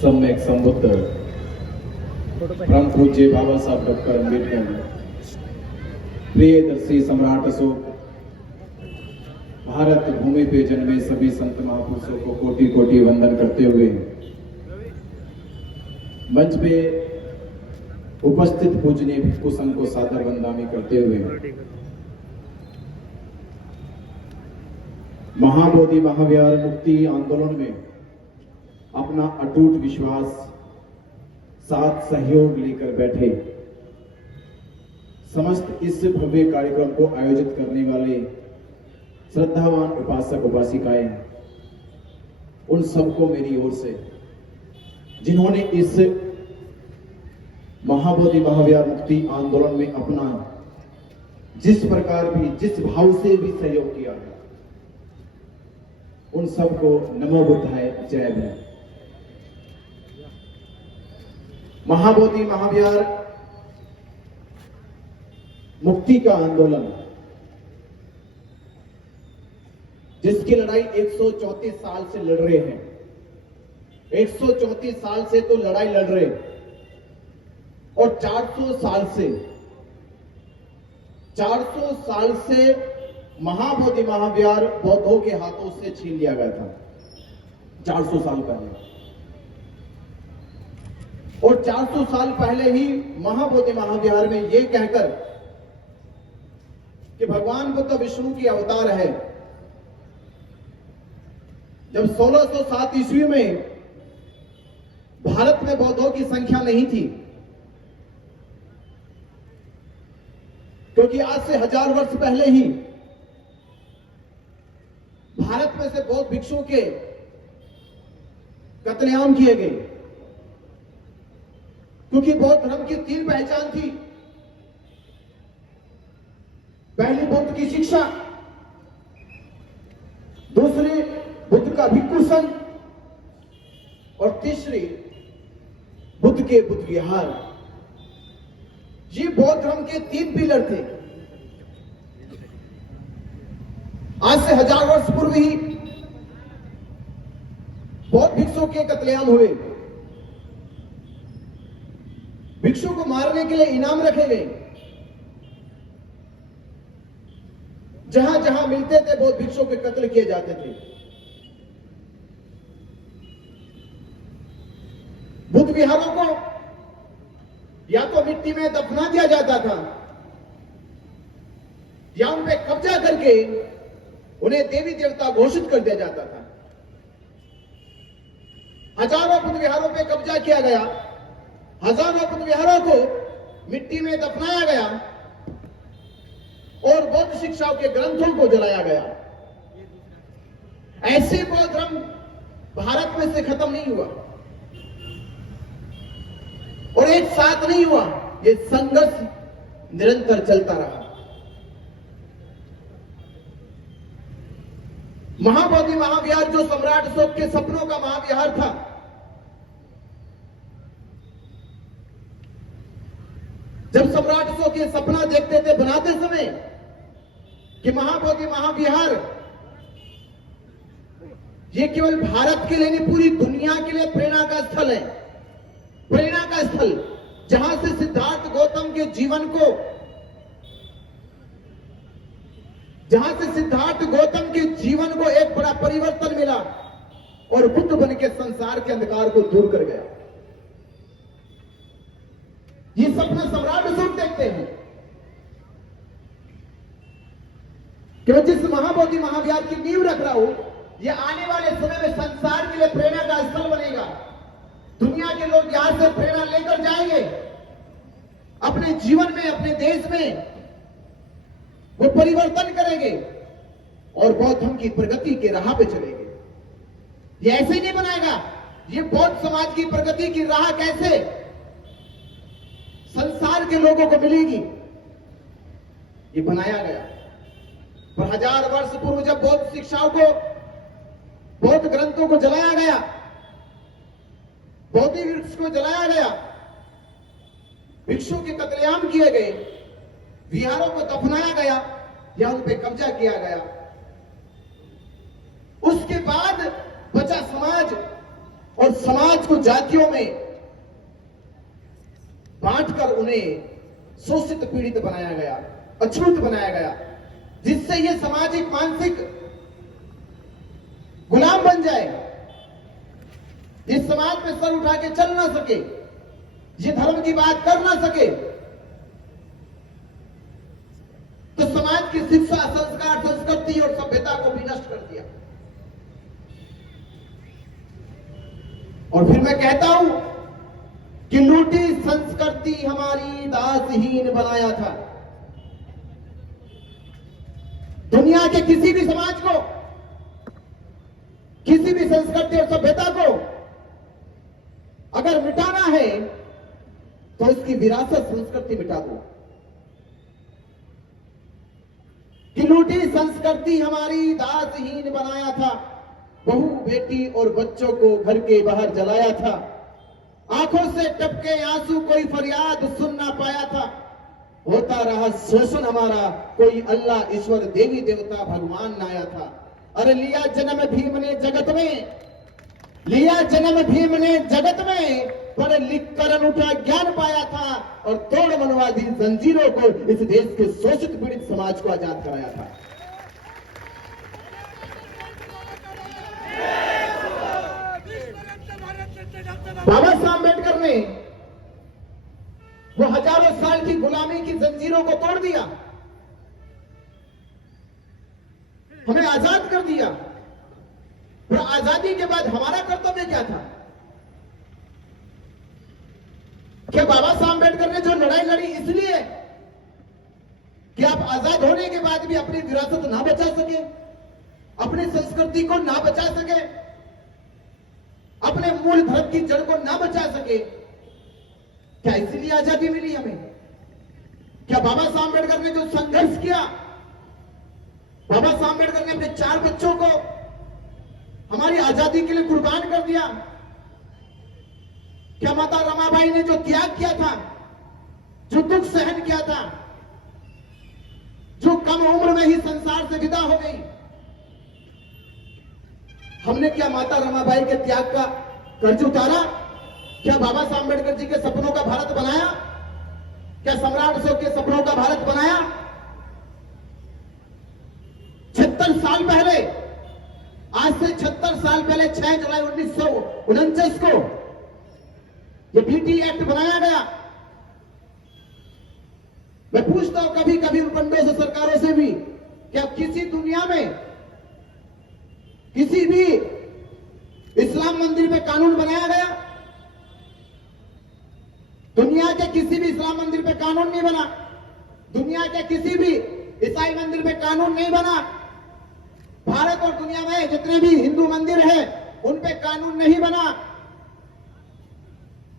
सम्यक संबुद्ध परम पूज्य बाबा साहब डॉक्टर अम्बेडकर, प्रियदर्शी सम्राट अशोक, भारत भूमि पे जन्मे सभी संत महापुरुषों को कोटि कोटि वंदन करते हुए मंच पे उपस्थित पूजनीय भिक्षु संघ को सादर वंदनामी करते हुए महाबोधि महाविहार मुक्ति आंदोलन में अपना अटूट विश्वास साथ सहयोग लेकर बैठे समस्त इस भव्य कार्यक्रम को आयोजित करने वाले श्रद्धावान उपासक उपासिकाएं, उन सबको मेरी ओर से जिन्होंने इस महाबोधि महाविहार मुक्ति आंदोलन में अपना जिस प्रकार भी जिस भाव से भी सहयोग किया है, उन सबको नमो बुद्धाय, जय भीम। महाबोधि महाविहार मुक्ति का आंदोलन, जिसकी लड़ाई 134 साल से लड़ रहे हैं, 134 साल से तो लड़ाई लड़ रहे और 400 साल से महाबोधि महाविहार बौद्धों के हाथों से छीन लिया गया था 400 साल पहले। और 400 साल पहले ही महाबोधि महाविहार में यह कहकर कि भगवान बुद्ध विष्णु की अवतार है, जब 1607 ईस्वी में भारत में बौद्धों की संख्या नहीं थी, क्योंकि आज से 1000 वर्ष पहले ही भारत में से बौद्ध भिक्षुओं के कत्लेआम किए गए, क्योंकि बौद्ध धर्म की 3 पहचान थी। पहली बुद्ध की शिक्षा, दूसरी बुद्ध का भिक्षु संघ और तीसरी बुद्ध के बुद्ध विहार। ये बौद्ध धर्म के 3 पिलर थे। आज से 1000 वर्ष पूर्व ही बौद्ध भिक्षुओं के कत्लेआम हुए। भिक्षु को मारने के लिए इनाम रखे गए। जहां जहां मिलते थे बौद्ध भिक्षुओं के कत्ल किए जाते थे। बुद्ध विहारों को या तो मिट्टी में दफना दिया जाता था या उन पे कब्जा करके उन्हें देवी देवता घोषित कर दिया जाता था। हजारों बुद्ध विहारों पे कब्जा किया गया, हजारों बुद्ध विहारों को मिट्टी में दफनाया गया और बौद्ध शिक्षाओं के ग्रंथों को जलाया गया। ऐसे बौद्ध धर्म भारत में से खत्म नहीं हुआ और एक साथ नहीं हुआ, ये संघर्ष निरंतर चलता रहा। महाबोधि महाविहार जो सम्राट अशोक के सपनों का महाविहार था, जब सम्राट अशोक ये सपना देखते थे बनाते समय कि महाबोधि महाविहार ये केवल भारत के लिए नहीं, पूरी दुनिया के लिए प्रेरणा का स्थल है। प्रेरणा का स्थल जहां से सिद्धार्थ गौतम के जीवन को, जहां से सिद्धार्थ गौतम के जीवन को एक बड़ा परिवर्तन मिला और बुद्ध बन के संसार के अंधकार को दूर कर गया। ये सपना सम्राट अशोक देखते हैं कि मैं जिस महाबोधि महाविहार की नींव रख रहा हूं, यह आने वाले समय में संसार के लिए प्रेरणा का स्थल बनेगा। दुनिया के लोग यहां से प्रेरणा लेकर जाएंगे, अपने जीवन में, अपने देश में वो परिवर्तन करेंगे और बौद्ध धर्म की प्रगति के राह पे चलेंगे। ये ऐसे ही नहीं बनाएगा। ये बौद्ध समाज की प्रगति की राह कैसे संसार के लोगों को मिलेगी, ये बनाया गया। पर 1000 वर्ष पूर्व जब बौद्ध शिक्षाओं को, बौद्ध ग्रंथों को जलाया गया, बोधि वृक्ष को जलाया गया, भिक्षुओं के कत्लेआम किए गए, विहारों को दफनाया गया या उन पे कब्जा किया गया, उसके बाद बचा समाज और समाज को जातियों में बांटकर उन्हें शोषित पीड़ित बनाया गया, अछूत बनाया गया, जिससे ये सामाजिक मानसिक गुलाम बन जाए, इस समाज में सर उठा के चल ना सके, ये धर्म की बात कर ना सके, तो समाज की शिक्षा, संस्कार, संस्कृति और सभ्यता को भी नष्ट कर दिया। और फिर मैं कहता हूं कि लूटी संस्कृति हमारी दासहीन बनाया था। दुनिया के किसी भी समाज को, किसी भी संस्कृति और सभ्यता को अगर मिटाना है तो इसकी विरासत संस्कृति मिटा दो। कि लूटी संस्कृति हमारी दासहीन बनाया था, बहू बेटी और बच्चों को घर के बाहर जलाया था, आंखों से टपके आंसू कोई फरियाद सुन ना पाया था, होता रहा शोषण हमारा, कोई अल्लाह ईश्वर देवी देवता भगवान ना आया था। अरे लिया जन्म भीम ने जगत में, लिया जन्म भीम ने जगत में, पढ़ लिख कर उठा ज्ञान पाया था और तोड़ मनवादी जंजीरों को इस देश के शोषित पीड़ित समाज को आजाद कराया था। बाबा साहब अम्बेडकर ने वो हजारों साल की गुलामी की जंजीरों को तोड़ दिया, हमें आजाद कर दिया। और आजादी के बाद हमारा कर्तव्य क्या था? क्या बाबा साहब अम्बेडकर ने जो लड़ाई लड़ी इसलिए कि आप आजाद होने के बाद भी अपनी विरासत ना बचा सके, अपनी संस्कृति को ना बचा सके, अपने मूल धर्म की जड़ को ना बचा सके? क्या इसलिए आजादी मिली हमें? क्या बाबा साहब अम्बेडकर ने जो संघर्ष किया, बाबा साहब अम्बेडकर ने अपने 4 बच्चों को हमारी आजादी के लिए कुर्बान कर दिया? क्या माता रमाबाई ने जो त्याग किया था, जो दुख सहन किया था, जो कम उम्र में ही संसार से विदा हो गई, हमने क्या माता रमाबाई के त्याग का कर्ज उतारा? क्या बाबा साहब अम्बेडकर जी के सपनों का भारत बनाया? क्या सम्राट अशोक के सपनों का भारत बनाया? 76 साल पहले, आज से 76 साल पहले 6 जुलाई 1949 को ये बीटी एक्ट बनाया गया। मैं पूछता हूं कभी कभी उपनिवेश सरकारों से भी, क्या किसी दुनिया में किसी भी इस्लाम मंदिर में कानून बनाया गया? दुनिया के किसी भी इस्लाम मंदिर पे कानून नहीं बना, दुनिया के किसी भी ईसाई मंदिर में कानून नहीं बना, भारत और दुनिया में जितने भी हिंदू मंदिर हैं उन पे कानून नहीं बना।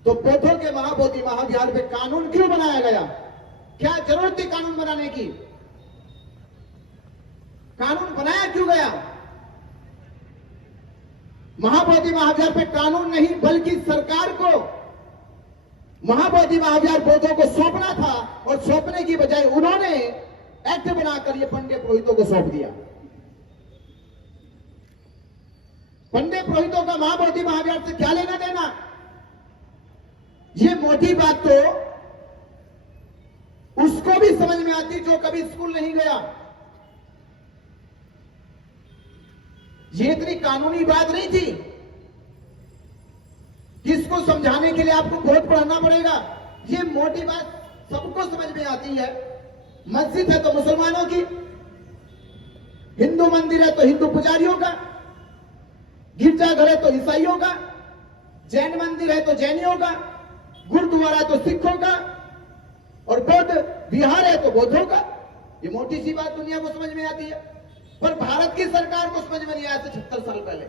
तो बौद्धों के महाबोधि महाविहार पे कानून क्यों बनाया गया? क्या जरूरत थी कानून बनाने की? कानून बनाया क्यों गया? महाबोधि महाविहार पे कानून नहीं बल्कि सरकार को महाबोधि महाविहार बौद्धों को सौंपना था, और सौंपने की बजाय उन्होंने एक्ट बनाकर ये पंडित पुरोहितों को सौंप दिया। पंडित पुरोहितों का महाबोधि महाविहार से क्या लेना देना? ये मोटी बात तो उसको भी समझ में आती जो कभी स्कूल नहीं गया। ये इतनी कानूनी बात नहीं थी, किसको समझाने के लिए आपको बहुत पढ़ना पड़ेगा। ये मोटी बात सबको समझ में आती है। मस्जिद है तो मुसलमानों की, हिंदू मंदिर है तो हिंदू पुजारियों का, गिरजाघर है तो ईसाइयों का, जैन मंदिर है तो जैनियों का, गुरुद्वारा है तो सिखों का, और बौद्ध विहार है तो बौद्धों का। ये मोटी सी बात दुनिया को समझ में आती है, पर भारत की सरकार को समझ में नहीं आया था 76 साल पहले।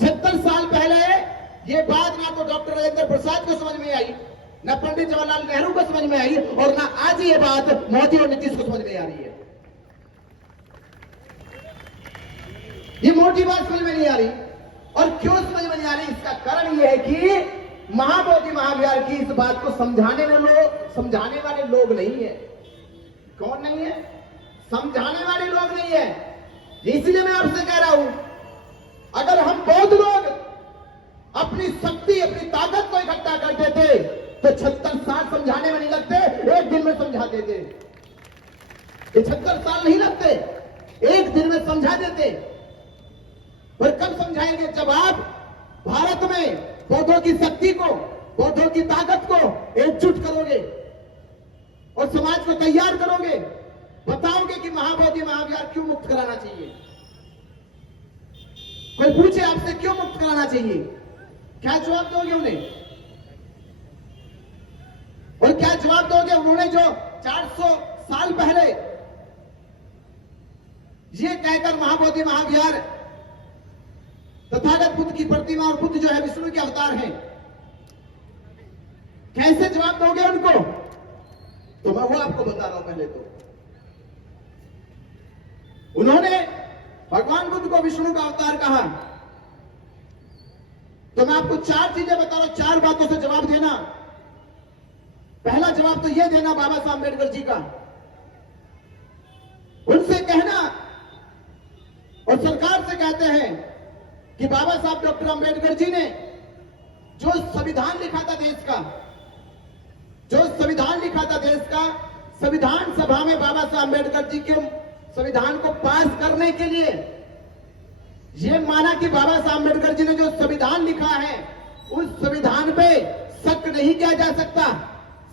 76 साल पहले ये बात ना तो डॉक्टर राजेंद्र प्रसाद को समझ में आई, ना पंडित जवाहरलाल नेहरू को समझ में आई, और ना आज ये बात मोदी और नीतीश को समझ में आ रही है। ये मोटी बात समझ में नहीं आ रही। और क्यों समझ में नहीं आ रही? इसका कारण यह है कि महाबोधि महाविहार की इस बात को समझाने वाले लोग नहीं है। कौन नहीं है? समझाने वाले लोग नहीं है। इसलिए मैं आपसे कह रहा हूं, अगर हम बौद्ध लोग अपनी शक्ति, अपनी ताकत को इकट्ठा करते थे तो 76 साल समझाने में नहीं लगते, एक दिन में समझा देते। 76 साल नहीं लगते, एक दिन में समझा देते। पर कब समझाएंगे? जब आप भारत में बौद्धों की शक्ति को, बौद्धों की ताकत को एकजुट करोगे और समाज को तैयार करोगे, बताओगे कि महाबोधि महाविहार क्यों मुक्त कराना चाहिए। कोई पूछे आपसे क्यों मुक्त कराना चाहिए, क्या जवाब दोगे उन्हें? और क्या जवाब दोगे उन्होंने जो 400 साल पहले ये कहकर महाबोधि महाविहार तथागत बुद्ध की प्रतिमा और बुद्ध जो है विष्णु के अवतार हैं, कैसे जवाब दोगे उनको? तो मैं वो आपको बता रहा हूं। पहले तो उन्होंने भगवान बुद्ध को विष्णु का अवतार कहा, तो मैं आपको 4 चीजें बता रहा हूं, 4 बातों से जवाब देना। पहला जवाब तो यह देना बाबा साहब अम्बेडकर जी का, उनसे कहना और सरकार से कहते हैं कि बाबा साहब डॉक्टर अंबेडकर जी ने जो संविधान लिखा था देश का, जो संविधान लिखा था देश का, संविधान सभा में बाबा साहब अंबेडकर जी के संविधान को पास करने के लिए यह माना कि बाबा साहब अंबेडकर जी ने जो संविधान लिखा है उस संविधान पे शक नहीं किया जा सकता,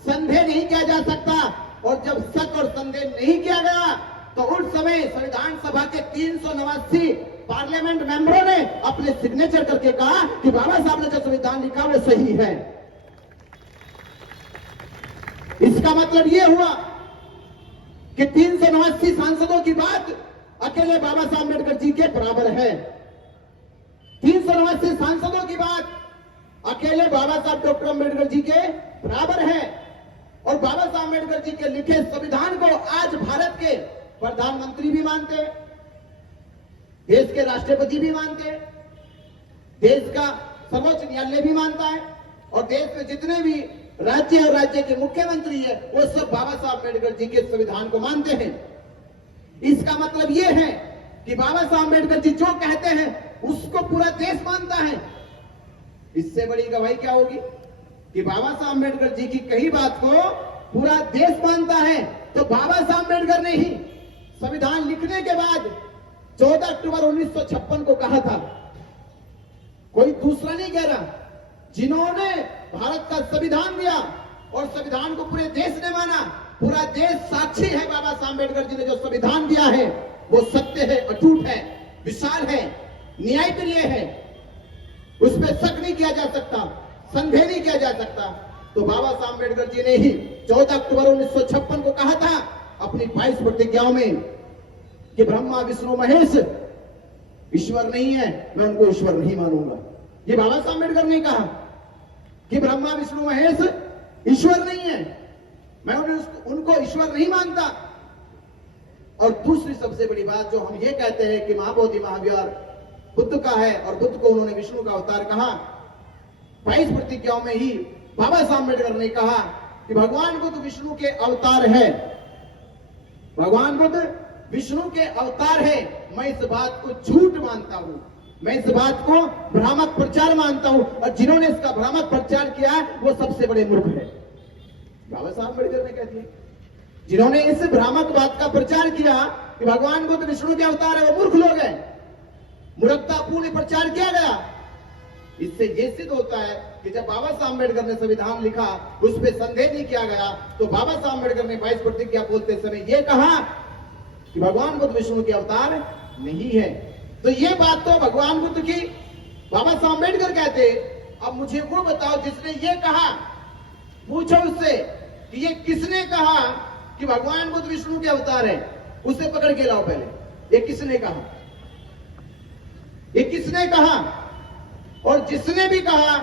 संदेह नहीं किया जा सकता। और जब शक और संदेह नहीं किया गया तो उस समय संविधान सभा के 389 पार्लियामेंट मेंबरों ने अपने सिग्नेचर करके कहा कि बाबा साहब ने जो संविधान लिखा वो सही है। इसका मतलब यह हुआ कि 389 सांसदों की बात अकेले बाबा साहब अम्बेडकर जी के बराबर है। 389 सांसदों की बात अकेले बाबा साहब डॉक्टर अम्बेडकर जी के बराबर है। और बाबा साहब अम्बेडकर जी के लिखे संविधान को आज भारत के प्रधानमंत्री भी मानते हैं, देश के राष्ट्रपति भी मानते हैं, देश का सर्वोच्च न्यायालय भी मानता है, और देश में जितने भी राज्य और राज्य के मुख्यमंत्री है वो सब बाबा साहब अम्बेडकर जी के संविधान को मानते हैं। इसका मतलब यह है कि बाबा साहब अम्बेडकर जी जो कहते हैं उसको पूरा देश मानता है। इससे बड़ी गवाही क्या होगी कि बाबा साहब अम्बेडकर जी की कही बात को पूरा देश मानता है। तो बाबा साहब अम्बेडकर ने ही संविधान लिखने के बाद 14 अक्टूबर 1956 को कहा था, कोई दूसरा नहीं कह रहा, जिन्होंने भारत का संविधान दिया और संविधान को पूरे देश ने माना, पूरा देश साक्षी है बाबा साहब अम्बेडकर जी ने जो संविधान दिया है वो सत्य है, अटूट है, विशाल है, न्यायप्रिय है, उस पर शक नहीं किया जा सकता, संदेह नहीं किया जा सकता। तो बाबा साहब अम्बेडकर जी ने ही 14 अक्टूबर 1956 को कहा था अपनी 22 प्रतिज्ञाओं में कि ब्रह्मा विष्णु महेश ईश्वर नहीं है, मैं उनको ईश्वर नहीं मानूंगा। ये बाबा साहब अम्बेडकर ने कहा कि ब्रह्मा विष्णु महेश ईश्वर नहीं है, मैं उनको ईश्वर नहीं मानता। और दूसरी सबसे बड़ी बात जो हम ये कहते हैं कि महाबोधि महाविहार बुद्ध का है और बुद्ध को उन्होंने विष्णु का अवतार कहा, 22 प्रतिज्ञाओं में ही बाबा साहब अम्बेडकर ने कहा कि भगवान बुद्ध विष्णु के अवतार है, भगवान बुद्ध विष्णु के अवतार है। मैं इस बात को झूठ मानता हूं, मैं इस बात को भ्रामक प्रचार मानता हूं, और जिन्होंने इसका भ्रामक प्रचार किया वो सबसे बड़े मूर्ख है। बाबा साहब अम्बेडकर ने कह दिया, जिन्होंने इस भ्रामक बात का प्रचार किया कि भगवान बुद्ध विष्णु के अवतार है वो मूर्ख लोग हैं, मूर्खतापूर्ण प्रचार किया गया। इससे यह सिद्ध होता है कि जब बाबा साहब अम्बेडकर ने संविधान लिखा उस पर संदेह नहीं किया गया, तो बाबा साहब अम्बेडकर ने 22 प्रतिज्ञा बोलते समय यह कहा कि भगवान बुद्ध विष्णु के अवतार नहीं है। तो ये बात तो भगवान बुद्ध की बाबा साहब अम्बेडकर कहते। अब मुझे वो बताओ जिसने ये कहा, पूछो उससे कि ये किसने कहा कि भगवान बुद्ध विष्णु के अवतार है, उसे पकड़ के लाओ पहले। ये किसने कहा, ये किसने कहा? और जिसने भी कहा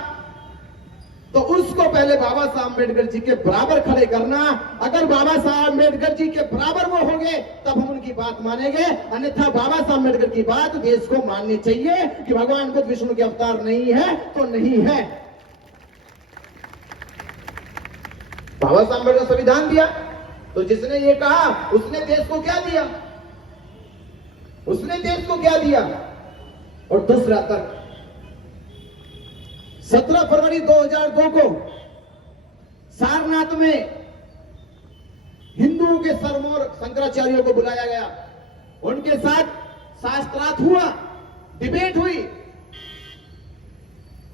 तो उसको पहले बाबा साहब अम्बेडकर जी के बराबर खड़े करना। अगर बाबा साहब अम्बेडकर जी के बराबर वो होंगे तब हम उनकी बात मानेंगे, अन्यथा बाबा साहब अम्बेडकर की बात देश को माननी चाहिए कि भगवान बुद्ध विष्णु के अवतार नहीं है तो नहीं है। बाबा साहब अम्बेडकर संविधान दिया तो जिसने ये कहा उसने देश को क्या दिया, उसने देश को क्या दिया? और दूसरा तर्क, 17 फरवरी 2002 को सारनाथ में हिंदुओं के सरमौर शंकराचार्यों को बुलाया गया। उनके साथ शास्त्रार्थ हुआ, डिबेट हुई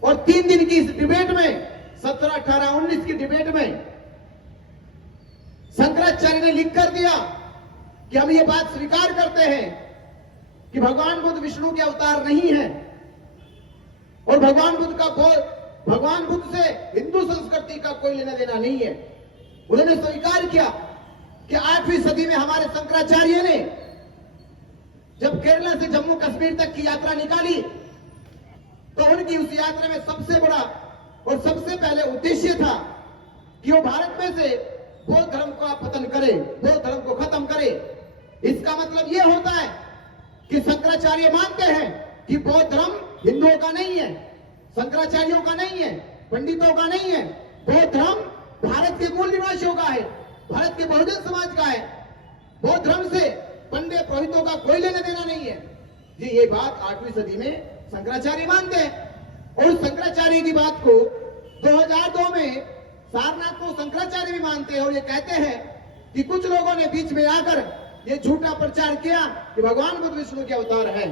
और 3 दिन की इस डिबेट में 17, 18, 19 की डिबेट में शंकराचार्य ने लिख कर दिया कि हम ये बात स्वीकार करते हैं कि भगवान बुद्ध विष्णु के अवतार नहीं है और भगवान बुद्ध से हिंदू संस्कृति का कोई लेना देना नहीं है। उन्होंने स्वीकार किया कि 8वीं सदी में हमारे शंकराचार्य ने जब केरला से जम्मू कश्मीर तक की यात्रा निकाली तो उनकी उस यात्रा में सबसे बड़ा और सबसे पहले उद्देश्य था कि वो भारत में से बौद्ध धर्म का पतन करे, बौद्ध धर्म को खत्म करे। इसका मतलब यह होता है कि शंकराचार्य मानते हैं कि बौद्ध धर्म हिंदुओं का नहीं है, शंकराचार्यों का नहीं है, पंडितों का नहीं है। बौद्ध धर्म भारत के मूल निवासियों का है, भारत के बहुजन समाज का है। बौद्ध धर्म से पंडित पुरोहितों का कोई लेना देना नहीं है। जी ये बात 8वीं सदी में शंकराचार्य मानते हैं और शंकराचार्य की बात को 2002 में सारनाथ को शंकराचार्य भी मानते हैं और ये कहते हैं कि कुछ लोगों ने बीच में आकर ये झूठा प्रचार किया कि भगवान बुद्ध विष्णु के अवतार है।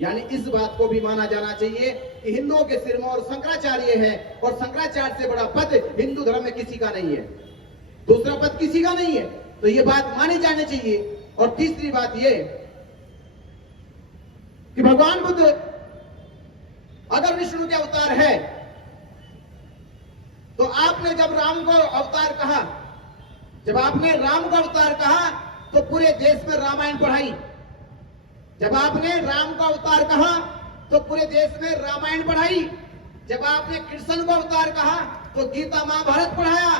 यानी इस बात को भी माना जाना चाहिए कि हिंदुओं के सिरमौर शंकराचार्य है और शंकराचार्य से बड़ा पद हिंदू धर्म में किसी का नहीं है, दूसरा पद किसी का नहीं है। तो ये बात मानी जानी चाहिए। और तीसरी बात ये कि भगवान बुद्ध अगर विष्णु के अवतार है तो आपने जब राम को अवतार कहा, जब आपने राम का अवतार कहा तो पूरे देश में रामायण पढ़ाई। जब आपने राम का अवतार कहा तो पूरे देश में रामायण पढ़ाई। जब आपने कृष्ण को अवतार कहा तो गीता महाभारत पढ़ाया।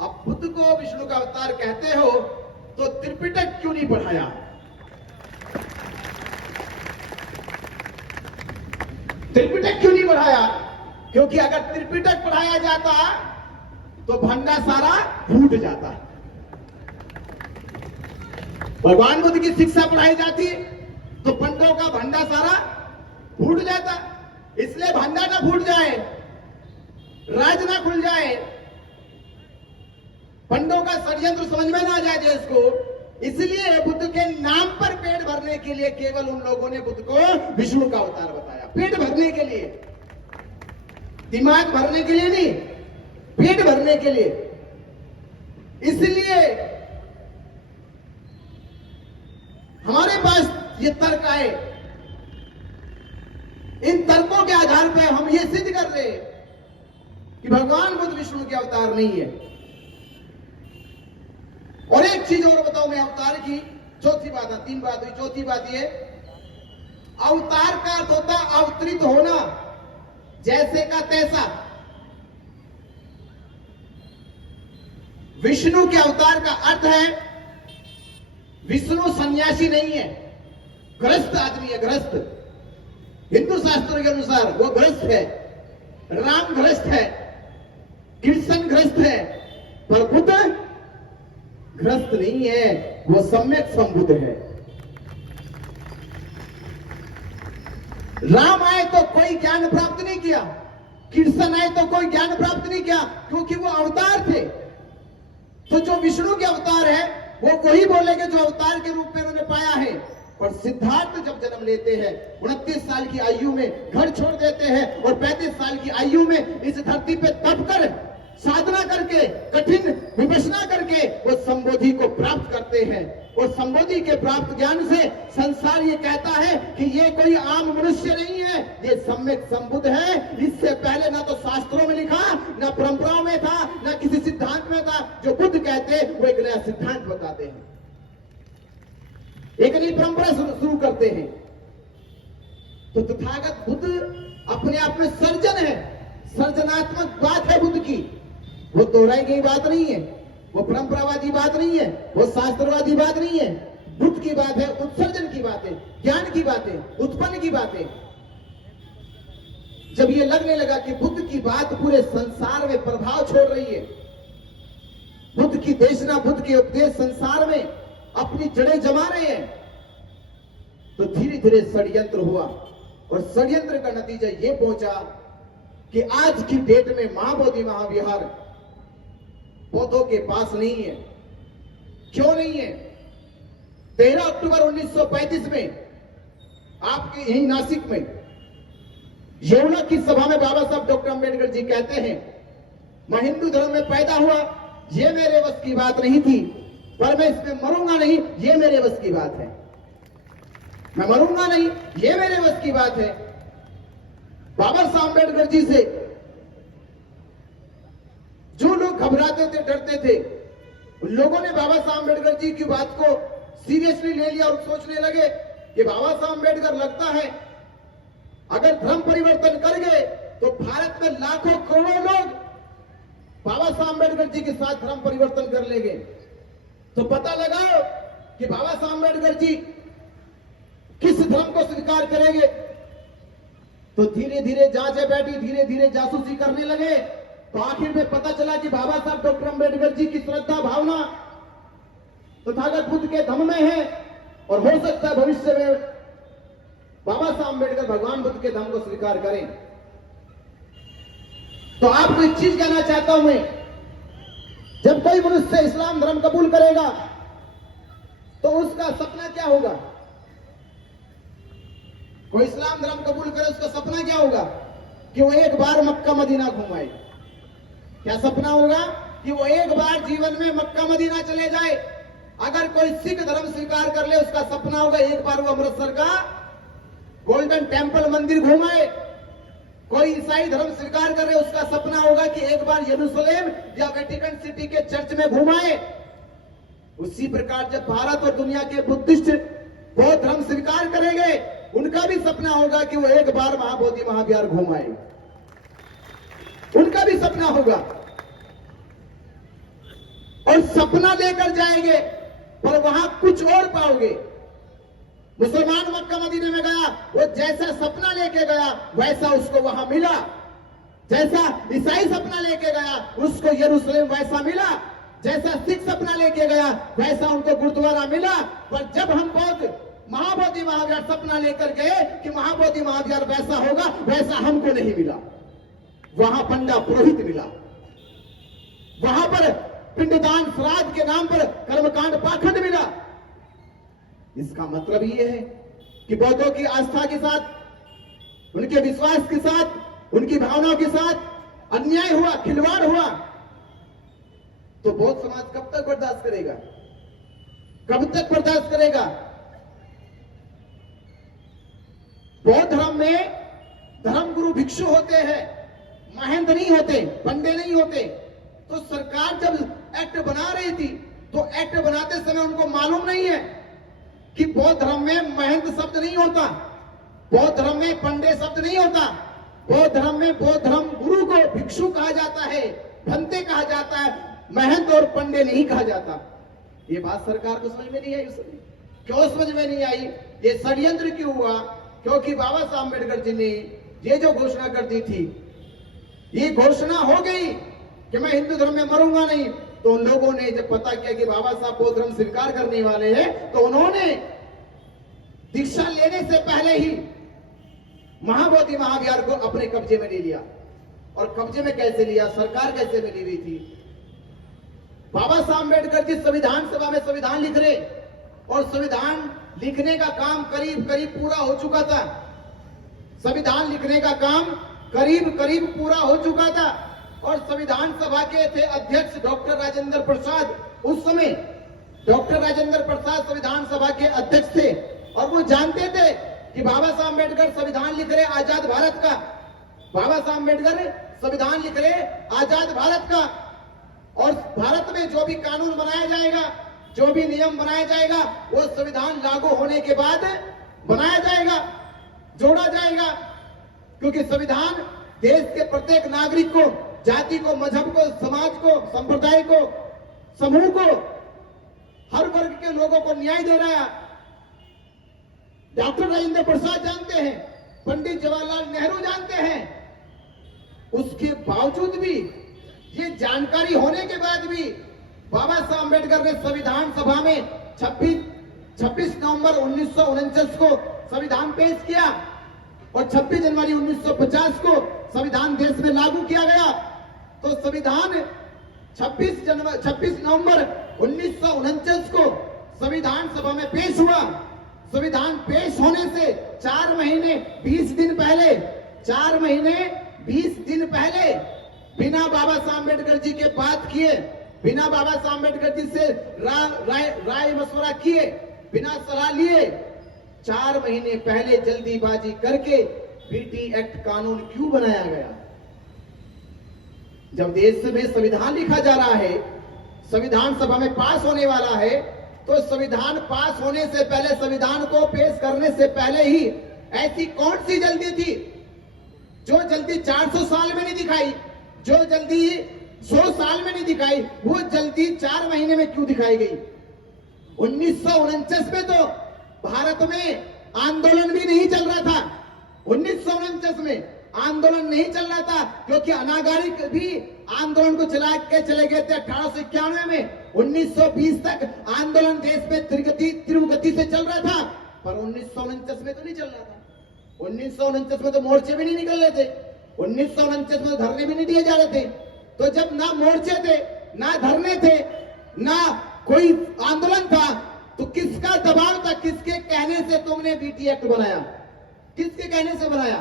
अब बुद्ध को विष्णु का अवतार कहते हो तो त्रिपिटक क्यों नहीं पढ़ाया? त्रिपिटक क्यों नहीं पढ़ाया? क्योंकि अगर त्रिपिटक पढ़ाया जाता तो भंडा सारा फूट जाता। भगवान बुद्ध की शिक्षा पढ़ाई जाती तो पंडों का भंडा सारा फूट जाता। इसलिए भंडा ना फूट जाए, राज ना खुल जाए, पंडों का षड्यंत्र समझ में ना आ जाए देश को, इसलिए बुद्ध के नाम पर पेट भरने के लिए केवल उन लोगों ने बुद्ध को विष्णु का अवतार बताया। पेट भरने के लिए, दिमाग भरने के लिए नहीं, पेट भरने के लिए। इसलिए हमारे पास ये तर्क आए, इन तर्कों के आधार पर हम ये सिद्ध कर रहे हैं कि भगवान बुद्ध विष्णु के अवतार नहीं है। और एक चीज और बताओ मैं अवतार की, चौथी बात है, 3 बात हुई, चौथी बात ये अवतार का अर्थ होता अवतरित होना, जैसे का तैसा। विष्णु के अवतार का अर्थ है विष्णु सन्यासी नहीं है, गृहस्थ आदमी है, गृहस्थ। हिंदू शास्त्रों के अनुसार वो गृहस्थ है, राम गृहस्थ है, कृष्ण गृहस्थ है, पर बुद्ध गृहस्थ नहीं है, वो सम्यक संबुद्ध है। राम आए तो कोई ज्ञान प्राप्त नहीं किया, कृष्ण आए तो कोई ज्ञान प्राप्त नहीं किया, क्योंकि वो अवतार थे। तो जो विष्णु के अवतार है वो वही बोलेंगे जो अवतार के रूप में उन्होंने पाया है। पर सिद्धार्थ जब जन्म लेते हैं, 29 साल की आयु में घर छोड़ देते हैं और 35 साल की आयु में इस धरती पे तप कर, साधना करके, कठिन विपश्यना करके वो संबोधि को प्राप्त करते हैं। और संबोधि के प्राप्त ज्ञान से संसार ये कहता है कि ये कोई आम मनुष्य नहीं है, ये सम्यक संबुद्ध है। इससे पहले ना तो शास्त्रों में लिखा, ना परंपराओं में था, ना किसी सिद्धांत में था। जो बुद्ध कहते वो एक नया सिद्धांत बताते हैं, एक नई परंपरा शुरू करते हैं। तो तथागत बुद्ध अपने आप में सर्जन है, सर्जनात्मक बात है बुद्ध की। वो दोहराई गई बात नहीं है, वो परंपरावादी बात नहीं है, वो शास्त्रवादी बात नहीं है। बुद्ध की बात है उत्सर्जन की बात है, ज्ञान की बात है, उत्पन्न की बात है। जब ये लगने लगा कि बुद्ध की बात पूरे संसार में प्रभाव छोड़ रही है, बुद्ध की देशना, बुद्ध के उपदेश संसार में अपनी जड़ें जमा रहे हैं, तो धीरे धीरे षड्यंत्र हुआ। और षड्यंत्र का नतीजा ये पहुंचा कि आज की डेट में महाबोधि महाविहार बौद्धों के पास नहीं है। क्यों नहीं है? 13 अक्टूबर 1935 में आपके यही नासिक में यमुना की सभा में बाबा साहब डॉक्टर अंबेडकर जी कहते हैं, मैं हिंदू धर्म में पैदा हुआ, यह मेरे बस की बात नहीं थी, पर मैं इसमें मरूंगा नहीं, यह मेरे बस की बात है। मैं मरूंगा नहीं, यह मेरे बस की बात है। बाबा साहब अंबेडकर जी से जो लोग घबराते थे, डरते थे, उन लोगों ने बाबा साहब अंबेडकर जी की बात को सीरियसली ले लिया और सोचने लगे कि बाबा साहब अंबेडकर लगता है अगर धर्म परिवर्तन कर गए तो भारत में लाखों करोड़ों लोग बाबा साहब अंबेडकर जी के साथ धर्म परिवर्तन कर लेंगे। तो पता लगाओ कि बाबा साहब अंबेडकर जी किस धर्म को स्वीकार करेंगे। तो धीरे धीरे जांचें बैठी, धीरे धीरे जासूसी करने लगे। तो आखिर में पता चला कि बाबा साहब डॉक्टर अंबेडकर जी की श्रद्धा भावना तथागत बुद्ध के धम्म में है और हो सकता है भविष्य में बाबा साहब अंबेडकर भगवान बुद्ध के धम्म को स्वीकार करें। तो आपको एक चीज कहना चाहता हूं मैं, जब कोई मनुष्य इस्लाम धर्म कबूल करेगा तो उसका सपना क्या होगा? कोई इस्लाम धर्म कबूल करे, उसका सपना क्या होगा? कि वो एक बार मक्का मदीना घुमाए। क्या सपना होगा? कि वो एक बार जीवन में मक्का मदीना चले जाए। अगर कोई सिख धर्म स्वीकार कर ले, उसका सपना होगा एक बार वो अमृतसर का गोल्डन टेम्पल मंदिर घुमाए। कोई ईसाई धर्म स्वीकार करे, उसका सपना होगा कि एक बार यरूशलेम या वेटिकन सिटी के चर्च में घुमाए। उसी प्रकार जब भारत और दुनिया के बुद्धिस्ट बौद्ध धर्म स्वीकार करेंगे, उनका भी सपना होगा कि वो एक बार महाबोधि महाविहार घुमाए। उनका भी सपना होगा और सपना लेकर जाएंगे, पर वहां कुछ और पाओगे। मुसलमान मक्का मदीने में गया, वो जैसा सपना लेके गया वैसा उसको वहां मिला। जैसा ईसाई सपना लेके गया उसको यरूशलेम वैसा मिला। जैसा सिख सपना लेके गया वैसा उनको गुरुद्वारा मिला। पर जब हम बौद्ध महाबोधि महाविहार सपना लेकर गए कि महाबोधि महाविहार वैसा होगा, वैसा हमको नहीं मिला। वहां पंडा पुरोहित मिला, वहां पर पिंडदान श्राद्ध के नाम पर कर्मकांड पाखंड मिला। इसका मतलब यह है कि बौद्धों की आस्था के साथ, उनके विश्वास के साथ, उनकी भावनाओं के साथ अन्याय हुआ, खिलवाड़ हुआ, तो बौद्ध समाज कब तक बर्दाश्त करेगा? कब तक बर्दाश्त करेगा? बौद्ध धर्म में धर्म गुरु भिक्षु होते हैं, महंत नहीं होते, पंडे नहीं होते। तो सरकार जब एक्ट बना रही थी तो एक्ट बनाते समय उनको मालूम नहीं है कि बौद्ध धर्म में महंत शब्द नहीं होता, बौद्ध धर्म में पंडे शब्द नहीं होता। बौद्ध धर्म में बौद्ध धर्म गुरु को भिक्षु कहा जाता है, भंते कहा जाता है, महंत और पंडे नहीं कहा जाता। ये बात सरकार को समझ में नहीं आई। क्यों समझ में नहीं आई? ये षड्यंत्र क्यों हुआ? क्योंकि बाबा साहब अम्बेडकर जी ने ये जो घोषणा कर दी थी, ये घोषणा हो गई कि मैं हिंदू धर्म में मरूंगा नहीं। तो उन लोगों ने जब पता किया कि बाबा साहब बौद्ध धर्म स्वीकार करने वाले हैं, तो उन्होंने दीक्षा लेने से पहले ही महाबोधि महाविहार को अपने कब्जे में ले लिया। और कब्जे में कैसे लिया? सरकार कैसे में ली हुई थी? बाबा साहब अम्बेडकर जी संविधान सभा में संविधान लिख रहे और संविधान लिखने का काम करीब करीब पूरा हो चुका था। संविधान लिखने का काम करीब करीब पूरा हो चुका था और संविधान सभा के थे अध्यक्ष डॉक्टर राजेंद्र प्रसाद। उस समय डॉक्टर राजेंद्र प्रसाद संविधान सभा के अध्यक्ष थे और वो जानते थे कि बाबा साहब अम्बेडकर संविधान लिख रहे आजाद भारत का। बाबा साहब अम्बेडकर संविधान लिख रहे आजाद भारत का, और भारत में जो भी कानून बनाया जाएगा, जो भी नियम बनाया जाएगा, वो संविधान लागू होने के बाद बनाया जाएगा, जोड़ा जाएगा। क्योंकि संविधान देश के प्रत्येक नागरिक को, जाति को, मजहब को, समाज को, संप्रदाय को, समूह को, हर वर्ग के लोगों को न्याय दे रहा है। डॉक्टर राजेंद्र प्रसाद जानते हैं, पंडित जवाहरलाल नेहरू जानते हैं। उसके बावजूद भी, ये जानकारी होने के बाद भी बाबा साहब अम्बेडकर ने संविधान सभा में 26 नवंबर 1949 को संविधान पेश किया और 26 जनवरी 1950 को संविधान संविधान देश में लागू किया गया तो संविधान 26 नवंबर 1949 को संविधान सभा में पेश हुआ। संविधान पेश होने से 4 महीने 20 दिन पहले बिना बाबा साहब अम्बेडकर जी के बात किए, बिना बाबा साहब अम्बेडकर जी से राय मशवरा किए, बिना सलाह लिए 4 महीने पहले जल्दीबाजी करके बीटी एक्ट कानून क्यों बनाया गया? जब देश में संविधान लिखा जा रहा है, संविधान सभा में पास होने वाला है, तो संविधान पास होने से पहले, संविधान को पेश करने से पहले ही ऐसी कौन सी जल्दी थी? जो जल्दी 400 साल में नहीं दिखाई, जो जल्दी 100 साल में नहीं दिखाई, वो जल्दी 4 महीने में क्यों दिखाई गई? 1949 में तो भारत में आंदोलन भी नहीं चल रहा था। 1949 में आंदोलन नहीं चल रहा था क्योंकि अनागारिक भी आंदोलन को चला के चले गए थे 1891 में। 1920 तक आंदोलन देश में तीव्र गति से चल रहा था, पर 1949 में तो नहीं चल रहा था। 1949 में तो मोर्चे भी नहीं निकल रहे थे, 1949 में तो धरने भी नहीं दिए जा रहे थे। तो जब ना मोर्चे थे, ना धरने थे, ना कोई आंदोलन था, तो किसका दबाव था? किसके कहने से तुमने बीटी एक्ट बनाया? किसके कहने से बनाया?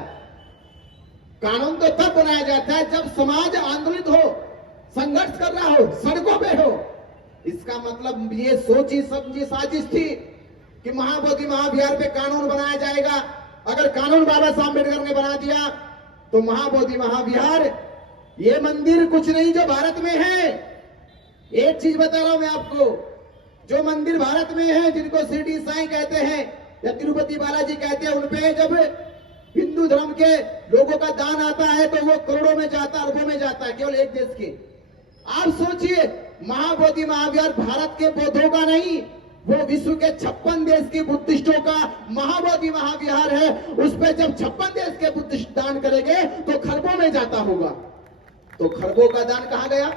कानून तो तब बनाया जाता है जब समाज आंदोलित हो, संघर्ष कर रहा हो, सड़कों पे हो। इसका मतलब ये सोची समझी साजिश थी कि महाबोधि महाविहार पे कानून बनाया जाएगा। अगर कानून बाबा साहब अम्बेडकर ने बना दिया तो महाबोधि महाविहार, ये मंदिर कुछ नहीं जो भारत में है। एक चीज बता रहा हूं मैं आपको, जो मंदिर भारत में है, जिनको शिरडी साईं कहते हैं या तिरुपति बालाजी कहते हैं, उनपे जब हिंदू धर्म के लोगों का दान आता है तो वो करोड़ों में जाता है, अरबों में जाता है, केवल एक देश के। आप सोचिए, महाबोधि महाविहार भारत के बौद्धों का नहीं, वो विश्व के 56 देश के बुद्धिस्टों का महाबोधि महाविहार है। उस पर जब 56 देश के बुद्धिस्ट दान करेंगे तो खरबों में जाता होगा। तो खरबों का दान कहां गया?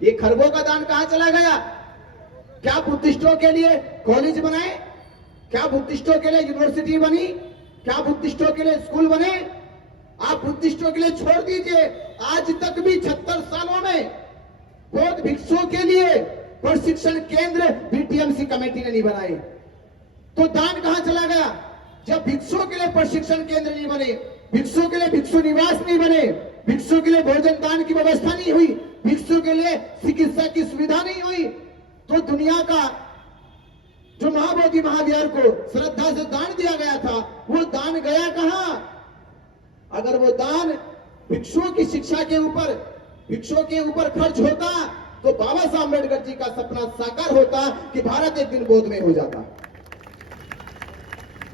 ये खरबों का दान कहां चला गया? क्या बुद्धिस्टों के लिए कॉलेज बनाए? क्या बुद्धिस्टों के लिए यूनिवर्सिटी बनी? क्या बुद्धिस्टों के लिए स्कूल बने? आप बुद्धिस्टों के लिए छोड़ दीजिए, आज तक भी 76 सालों में बौद्ध भिक्षुओं के लिए प्रशिक्षण केंद्र बीटीएमसी कमेटी ने नहीं बनाए। तो दान कहां चला गया? जब भिक्षुओं के लिए प्रशिक्षण केंद्र नहीं बने, भिक्षुओं के लिए भिक्षु निवास नहीं बने, भिक्षुओं के लिए भोजन दान की व्यवस्था नहीं हुई, भिक्षुओं के लिए चिकित्सा की सुविधा नहीं हुई, तो दुनिया का जो महाबोधि महाविहार को श्रद्धा से दान दिया गया था, वो दान गया कहां? अगर वो दान भिक्षुओं की शिक्षा के ऊपर, भिक्षुओं के ऊपर खर्च होता तो बाबा साहब अम्बेडकर जी का सपना साकार होता कि भारत एक दिन बौद्ध में हो जाता।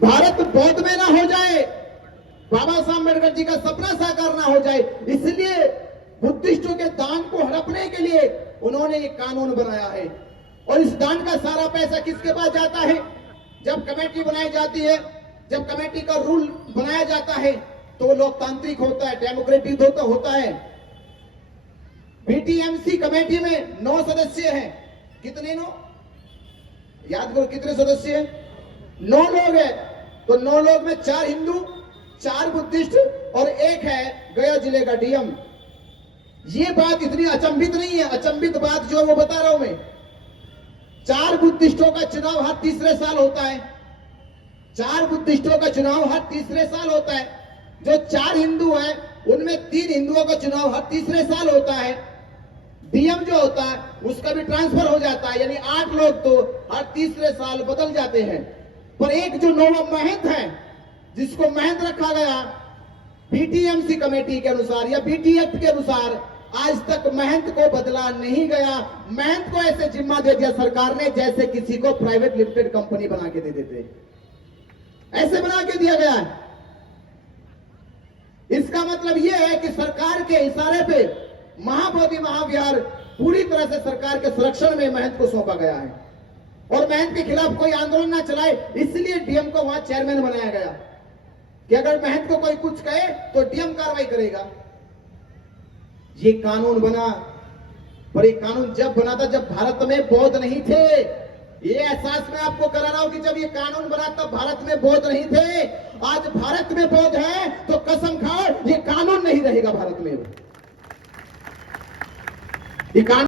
भारत बौद्ध में ना हो जाए, बाबा साहब अम्बेडकर जी का सपना साकार ना हो जाए, इसलिए बुद्धिस्टों के दान को हड़पने के लिए उन्होंने एक कानून बनाया है। और इस दान का सारा पैसा किसके पास जाता है? जब कमेटी बनाई जाती है, जब कमेटी का रूल बनाया जाता है तो वो लोकतांत्रिक होता है, डेमोक्रेटिक होता है। बीटीएमसी कमेटी में 9 सदस्य हैं। कितने? 9? याद करो कितने सदस्य हैं? 9 लोग हैं। तो 9 लोग में 4 हिंदू, 4 बुद्धिस्ट और 1 है गया जिले का डीएम। ये बात इतनी अचंभित नहीं है, अचंभित बात जो है वो बता रहा हूं मैं। 4 बुद्धिस्टों का चुनाव हर तीसरे साल होता है। 4 बुद्धिस्टों का चुनाव हर तीसरे साल होता है। जो 4 हिंदू हैं उनमें 3 हिंदुओं का चुनाव हर तीसरे साल होता है। डीएम जो होता है उसका भी ट्रांसफर हो जाता है, यानी 8 लोग तो हर तीसरे साल बदल जाते हैं। पर एक जो नौवा महंत है, जिसको महंत रखा गया बीटीएमसी कमेटी के अनुसार या बीटी एक्ट के अनुसार, आज तक महंत को बदला नहीं गया। महंत को ऐसे जिम्मा दे दिया सरकार ने जैसे किसी को प्राइवेट लिमिटेड कंपनी बना के दे देते, ऐसे बना के दिया गया है। इसका मतलब यह है कि सरकार के इशारे पे महाबोधि महाविहार पूरी तरह से सरकार के संरक्षण में महंत को सौंपा गया है और महंत के खिलाफ कोई आंदोलन ना चलाए, इसलिए डीएम को वहां चेयरमैन बनाया गया कि अगर महंत को कोई कुछ कहे तो डीएम कार्रवाई करेगा। ये कानून बना, पर ये कानून जब बना था जब भारत में बौद्ध नहीं थे। ये एहसास मैं आपको करा रहा हूं कि जब ये कानून बना तब भारत में बौद्ध नहीं थे। आज भारत में बौद्ध है तो कसम खाओ ये कानून नहीं रहेगा भारत में। ये